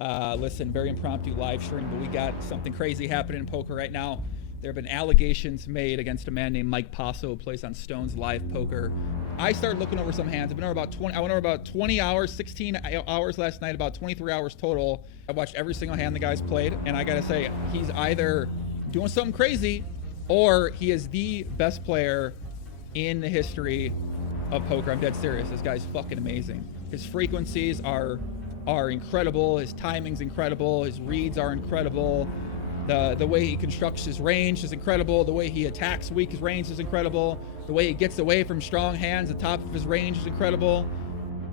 Listen, very impromptu live stream, but we got something crazy happening in poker right now. There have been allegations made against a man named Mike Postle, who plays on Stone's Live Poker. I started looking over some hands. I went over about 20 hours, 16 hours last night, about 23 hours total. I watched every single hand the guy's played, and I gotta say, he's either doing something crazy or he is the best player in the history of poker. I'm dead serious. This guy's fucking amazing. His frequencies are incredible. His timing's incredible. His reads are incredible. The way he constructs his range is incredible. The way he attacks weak range is incredible. The way he gets away from strong hands at the top of his range is incredible.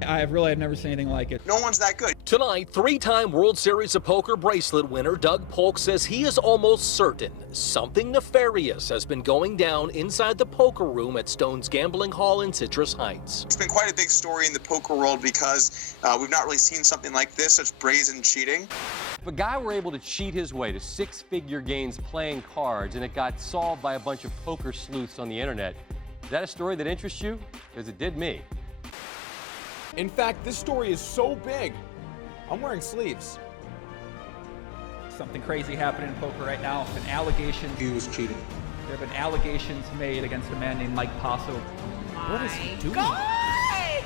I've never seen anything like it. No one's that good. Tonight, three-time World Series of Poker bracelet winner Doug Polk says he is almost certain something nefarious has been going down inside the poker room at Stone's Gambling Hall in Citrus Heights. It's been quite a big story in the poker world because we've not really seen something like this, such brazen cheating. If a guy were able to cheat his way to six-figure gains playing cards and it got solved by a bunch of poker sleuths on the internet, is that a story that interests you? Because it did me. In fact, this story is so big, I'm wearing sleeves. Something crazy happening in poker right now. An allegation. He was cheating. There have been allegations made against a man named Mike Postle. What is he doing? God!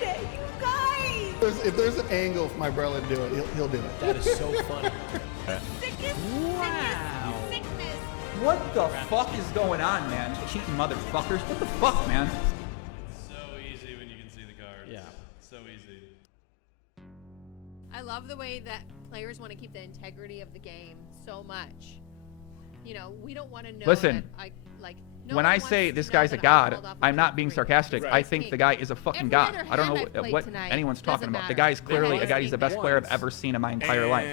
You guys! If there's an angle for my brother to do it, he'll do it. That is so funny. Wow. Sickness. What the fuck is going on, man? Cheating motherfuckers. What the fuck, man? So easy when you can see the cards. Yeah. So easy. I love the way that players want to keep the integrity of the game so much. You know, we don't want to know. Listen, no when one I wants say to this know guy's a that I god, pulled off a I'm not trick being for you. sarcastic. Right. I think the guy is a fucking Every god. other I don't hand know I've played what tonight anyone's talking doesn't about. The matter. guy's clearly a Right. guy. He's the best player I've Once. ever seen in my entire life.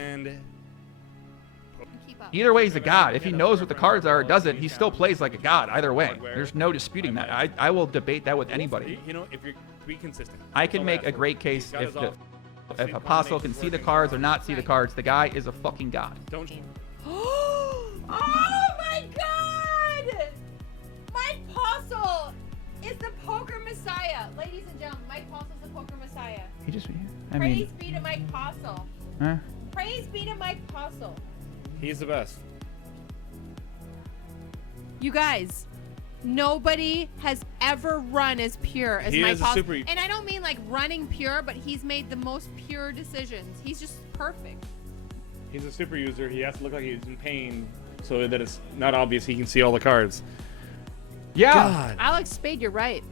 Keep up. Either way, he's a god. If he knows what the cards are or doesn't, he still plays like a god. Either way, there's no disputing that. I will debate that with anybody. You know, if you're be consistent. I can make a great case if Apostle can see the cards or not see the cards. The guy is a fucking god. Don't. Oh my God! Mike Postle is the poker messiah. Ladies and gentlemen, Mike Postle's the poker messiah. He just, Praise be to Mike Postle. huh? Praise be to Mike Postle. He's the best. You guys, nobody has ever run as pure as He Mike is a Postle. super- And I don't mean like running pure, but he's made the most pure decisions. He's just perfect. He's a super user. He has to look like he's in pain so that it's not obvious he can see all the cards. Yeah. Alex Spade, you're right.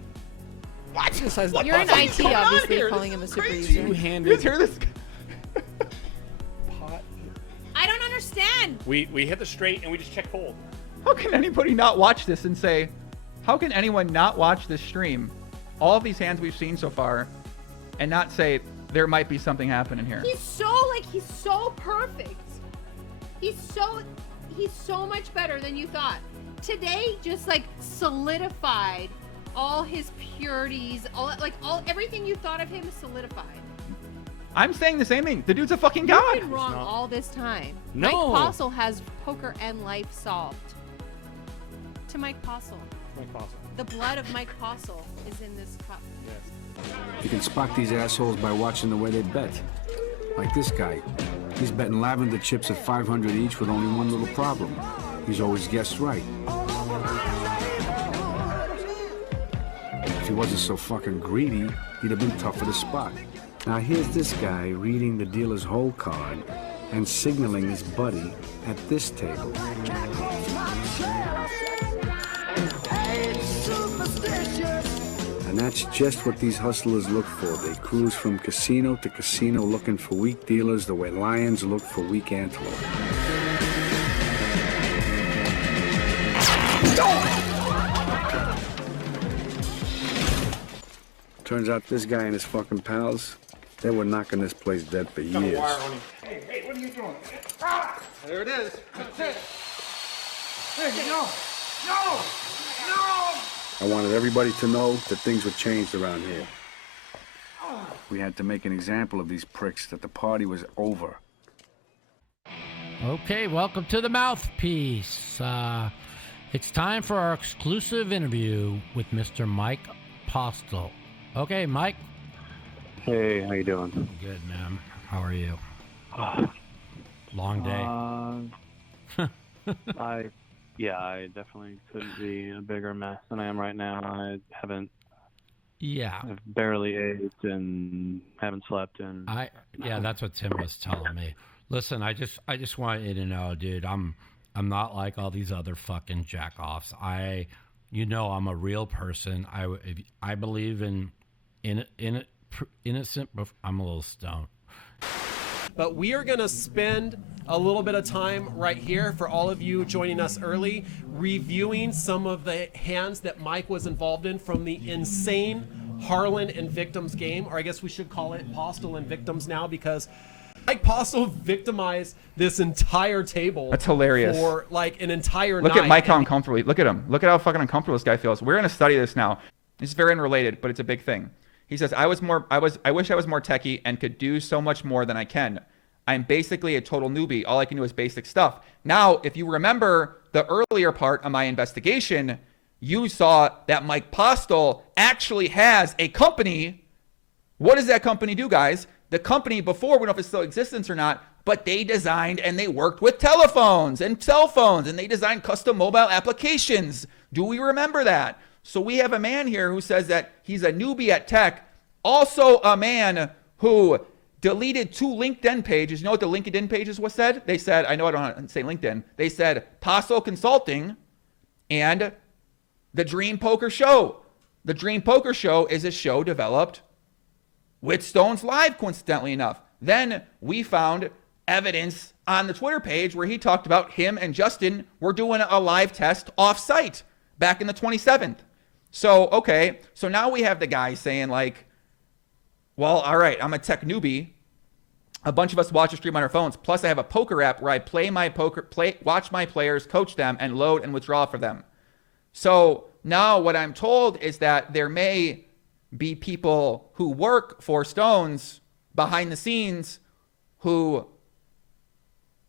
What? You're in IT, going on obviously, here? calling This him a is super crazy. user. You guys hear this? I don't understand. We hit the straight and we just check fold. How can anybody not watch this and say, how can anyone not watch this stream, all of these hands we've seen so far, and not say there might be something happening here? He's so perfect. He's so much better than you thought. Today just like solidified all his purities, everything you thought of him is solidified. I'm saying the same thing. The dude's a fucking You've god. been wrong all this time. No. Mike Postle has poker and life solved. To Mike Postle. Mike Postle. The blood of Mike Postle is in this cup. Yes. You can spot these assholes by watching the way they bet. Like this guy. He's betting lavender chips at 500 each with only one little problem. He's always guessed right. If he wasn't so fucking greedy, he'd have been tougher to spot. Now here's this guy reading the dealer's hole card and signaling his buddy at this table. And that's just what these hustlers look for. They cruise from casino to casino looking for weak dealers the way lions look for weak antelope. Turns out this guy and his fucking pals, they were knocking this place dead for years. Hey, what are you doing? Ah, there it is. That's it. There you go. No! No! I wanted everybody to know that things were changed around here. We had to make an example of these pricks, that the party was over. Okay, welcome to the Mouthpiece. It's time for our exclusive interview with Mr. Mike Postle. Okay, Mike. Hey, how you doing? Good, man. How are you? Long day. I definitely could be a bigger mess than I am right now. I've barely ate and haven't slept and that's what Tim was telling me. Listen, I just want you to know, dude, I'm not like all these other fucking jack-offs. I'm a real person. I believe in innocent, but I'm a little stoned. But we are going to spend a little bit of time right here for all of you joining us early, reviewing some of the hands that Mike was involved in from the insane Harlan and Victims game, or I guess we should call it Postle and Victims now, because Mike Postle victimized this entire table. That's hilarious. For like an entire Look night. at Mike, how uncomfortable. Look at him. Look at how fucking uncomfortable this guy feels. We're going to study this now. It's very unrelated, but it's a big thing. He says, I wish I was more techie and could do so much more than I can. I'm basically a total newbie. All I can do is basic stuff. Now, if you remember the earlier part of my investigation, you saw that Mike Postle actually has a company. What does that company do, guys? The company before, we don't know if it's still in existence or not, but they designed and they worked with telephones and cell phones, and they designed custom mobile applications. Do we remember that? So we have a man here who says that he's a newbie at tech, also a man who deleted 2 LinkedIn pages. You know what the LinkedIn pages was said? They said, I know I don't want to say LinkedIn. They said Postle Consulting and The Dream Poker Show. The Dream Poker Show is a show developed with Stones Live, coincidentally enough. Then we found evidence on the Twitter page where he talked about him and Justin were doing a live test off-site back in the 27th. So, okay, so now we have the guy saying like, well, all right, I'm a tech newbie. A bunch of us watch a stream on our phones. Plus, I have a poker app where I watch my players, coach them, and load and withdraw for them. So now what I'm told is that there may be people who work for Stones behind the scenes who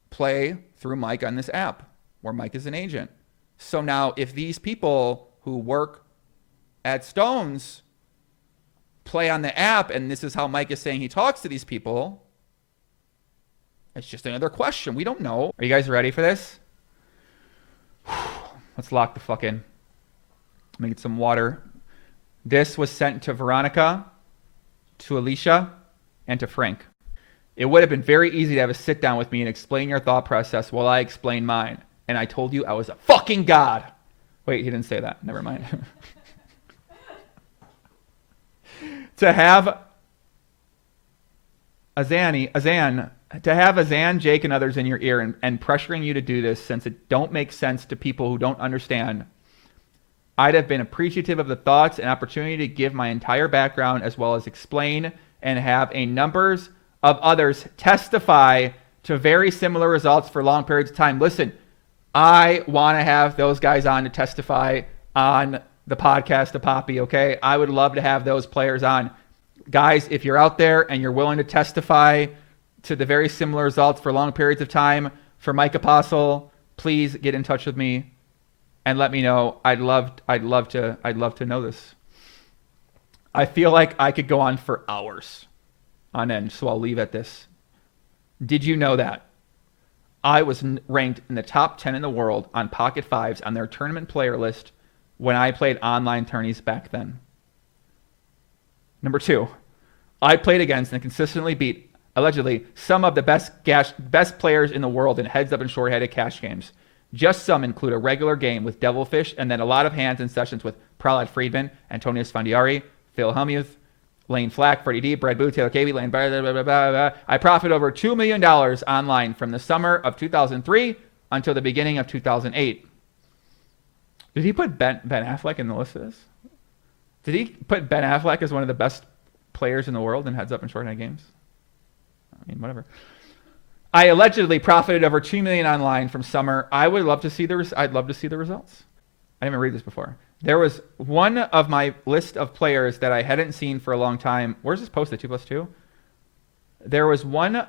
play through Mike on this app where Mike is an agent. So now if these people who work at Stones play on the app, and this is how Mike is saying he talks to these people, it's just another question. We don't know. Are you guys ready for this? Let's lock the fuck in. Let me get some water. This was sent to Veronica, to Alicia, and to Frank. It would have been very easy to have a sit down with me and explain your thought process while I explain mine. And I told you I was a fucking god. Wait, he didn't say that. Never mind. To have Azan, Jake, and others in your ear and pressuring you to do this since it don't make sense to people who don't understand, I'd have been appreciative of the thoughts and opportunity to give my entire background as well as explain and have a numbers of others testify to very similar results for long periods of time. Listen, I want to have those guys on to testify on the podcast of Poppy, okay? I would love to have those players on. Guys, if you're out there and you're willing to testify to the very similar results for long periods of time for Mike Postle, please get in touch with me and let me know. I'd love to know this. I feel like I could go on for hours on end, so I'll leave at this. Did you know that I was ranked in the top 10 in the world on Pocket Fives on their tournament player list when I played online tourneys back then? Number 2, I played against and consistently beat, allegedly, some of the best players in the world in heads-up and short-headed cash games. Just some include a regular game with Devilfish and then a lot of hands and sessions with Prahlad Friedman, Antonio Sfandiari, Phil Hellmuth, Lane Flack, Freddie D, Brad Booth, Taylor Cavey, Lane blah, blah, blah, blah, blah, blah. I profited over $2 million online from the summer of 2003 until the beginning of 2008. Did he put Ben Affleck in the list of this? Did he put Ben Affleck as one of the best players in the world in heads-up and short-hand games? I mean, whatever. I allegedly profited over $2 million online from summer. I'd love to see the results. I didn't even read this before. There was one of my list of players that I hadn't seen for a long time. Where's this posted? 2+2? There was one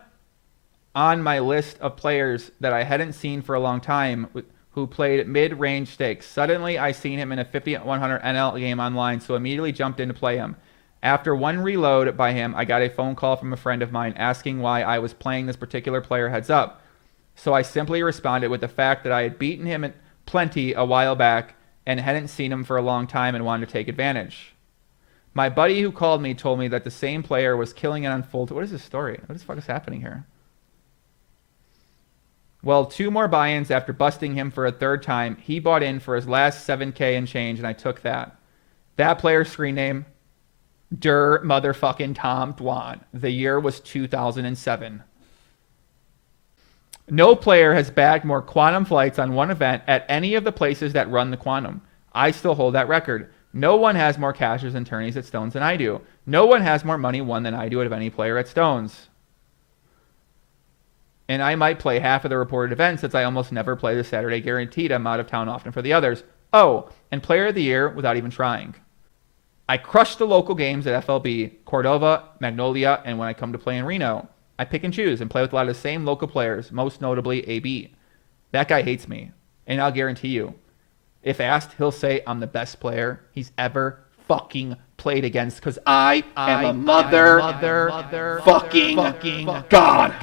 on my list of players that I hadn't seen for a long time who played mid-range stakes. Suddenly, I seen him in a 50-100 NL game online, so immediately jumped in to play him. After one reload by him, I got a phone call from a friend of mine asking why I was playing this particular player heads up. So I simply responded with the fact that I had beaten him plenty a while back and hadn't seen him for a long time and wanted to take advantage. My buddy who called me told me that the same player was killing it on full... What is this story? What the fuck is happening here? Well, 2 more buy-ins after busting him for a 3rd time, he bought in for his last 7K and change, and I took that. That player's screen name, Der motherfucking Tom Dwan. The year was 2007. No player has bagged more quantum flights on one event at any of the places that run the quantum. I still hold that record. No one has more cashes and tourneys at Stones than I do. No one has more money won than I do out of any player at Stones. And I might play half of the reported events since I almost never play the Saturday Guaranteed. I'm out of town often for the others. Oh, and player of the year without even trying. I crush the local games at FLB, Cordova, Magnolia, and when I come to play in Reno. I pick and choose and play with a lot of the same local players, most notably AB. That guy hates me, and I'll guarantee you, if asked, he'll say I'm the best player he's ever fucking played against because I am a mother fucking God.